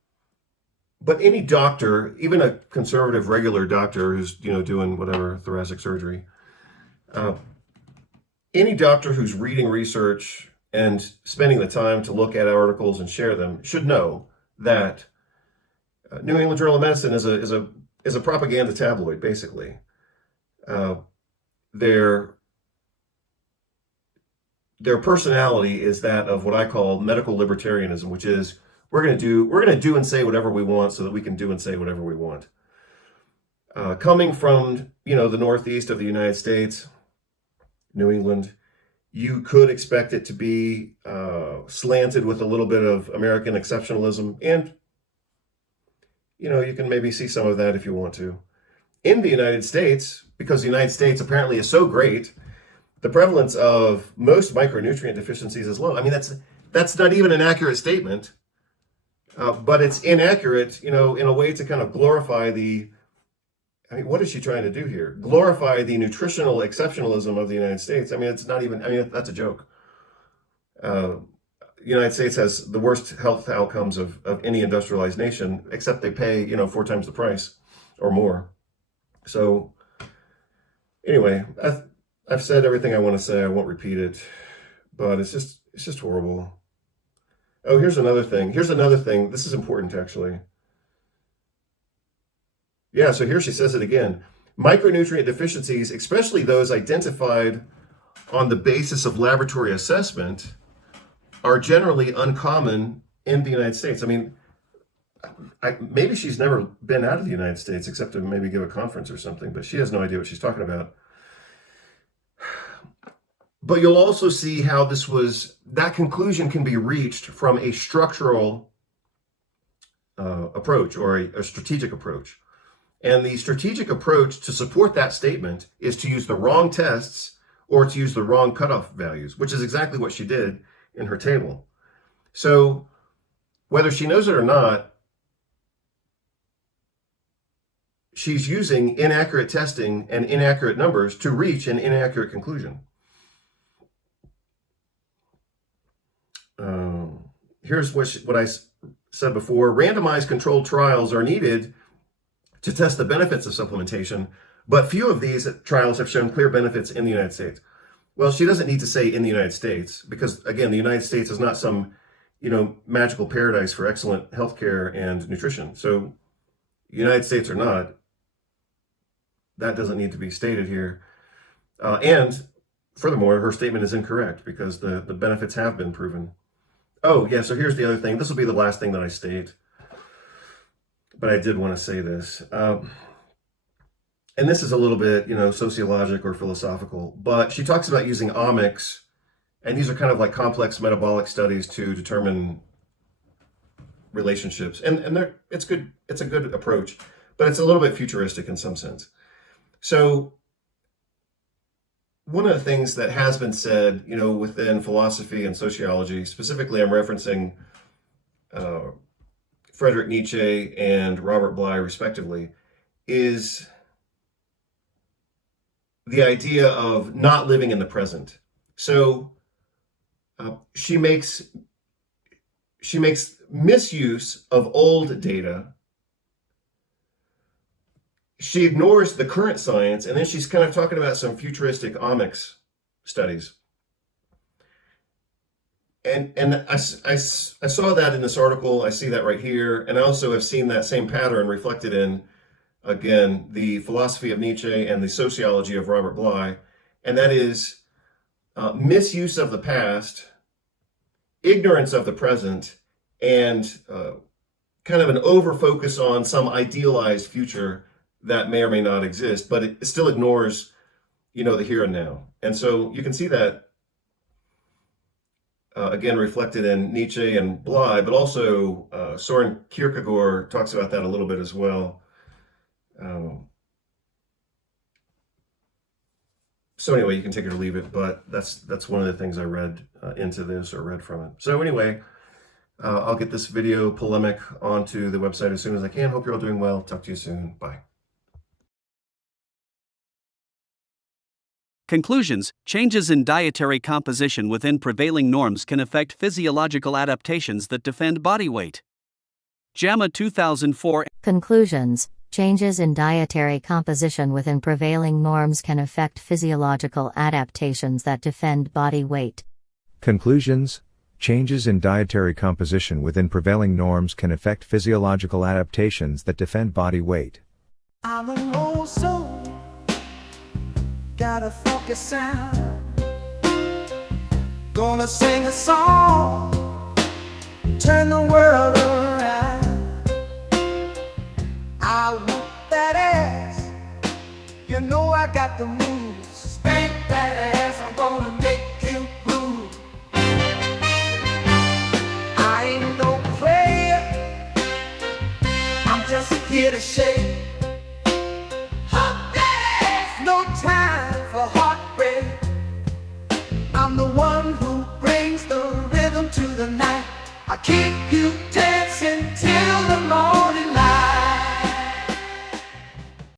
any doctor, even a conservative regular doctor who's doing whatever thoracic surgery, any doctor who's reading research and spending the time to look at articles and share them should know that New England Journal of Medicine is a propaganda tabloid, basically. Their personality is that of what I call medical libertarianism, which is we're going to do and say whatever we want so that we can do and say whatever we want. Coming from the Northeast of the United States, New England, you could expect it to be slanted with a little bit of American exceptionalism, and you can maybe see some of that if you want to. In the United States, because the United States apparently is so great, the prevalence of most micronutrient deficiencies is low. I mean, that's not even an accurate statement, but it's inaccurate, in a way to kind of glorify what is she trying to do here? Glorify the nutritional exceptionalism of the United States. I mean, it's not even, that's a joke. The United States has the worst health outcomes of any industrialized nation, except they pay, 4 times the price or more. So anyway, I've said everything I want to say. I won't repeat it, but it's just horrible. Oh, here's another thing. This is important, actually. Yeah, so here she says it again. Micronutrient deficiencies, especially those identified on the basis of laboratory assessment, are generally uncommon in the United States. I mean, maybe she's never been out of the United States except to maybe give a conference or something, but she has no idea what she's talking about. But you'll also see how that conclusion can be reached from a structural approach or a strategic approach. And the strategic approach to support that statement is to use the wrong tests or to use the wrong cutoff values, which is exactly what she did in her table. So whether she knows it or not, she's using inaccurate testing and inaccurate numbers to reach an inaccurate conclusion. Here's what I said before. Randomized controlled trials are needed to test the benefits of supplementation, but few of these trials have shown clear benefits in the United States. Well, she doesn't need to say in the United States, because again, the United States is not some, magical paradise for excellent healthcare and nutrition. So United States or not, that doesn't need to be stated here. And furthermore, her statement is incorrect because the benefits have been proven. Oh, yeah, so here's the other thing. This will be the last thing that I state, but I did want to say this. And this is a little bit, sociologic or philosophical, but she talks about using omics, and these are kind of like complex metabolic studies to determine relationships. And it's good. It's a good approach, but it's a little bit futuristic in some sense. So one of the things that has been said, within philosophy and sociology, specifically I'm referencing Friedrich Nietzsche and Robert Bly, respectively, is the idea of not living in the present. So she makes misuse of old data. She ignores the current science, and then she's kind of talking about some futuristic omics studies. And I saw that in this article. I see that right here. And I also have seen that same pattern reflected in, again, the philosophy of Nietzsche and the sociology of Robert Bly. And that is misuse of the past, ignorance of the present, and kind of an over-focus on some idealized future that may or may not exist, but it still ignores, the here and now. And so you can see that, again, reflected in Nietzsche and Bly, but also Soren Kierkegaard talks about that a little bit as well. So anyway, you can take it or leave it, but that's one of the things I read into this or read from it. So anyway, I'll get this video polemic onto the website as soon as I can. Hope you're all doing well. Talk to you soon. Bye. Conclusions: changes in dietary composition within prevailing norms can affect physiological adaptations that defend body weight. JAMA 2004. Conclusions: changes in dietary composition within prevailing norms can affect physiological adaptations that defend body weight. Conclusions: changes in dietary composition within prevailing norms can affect physiological adaptations that defend body weight. I'm an old soul, got a funky sound. Gonna sing a song, turn the world around. I want that ass, I got the moves. Spank that ass, I'm gonna make you move. I ain't no player, I'm just here to shake. No time for heartbreak. I'm the one who brings the rhythm to the night. I kick you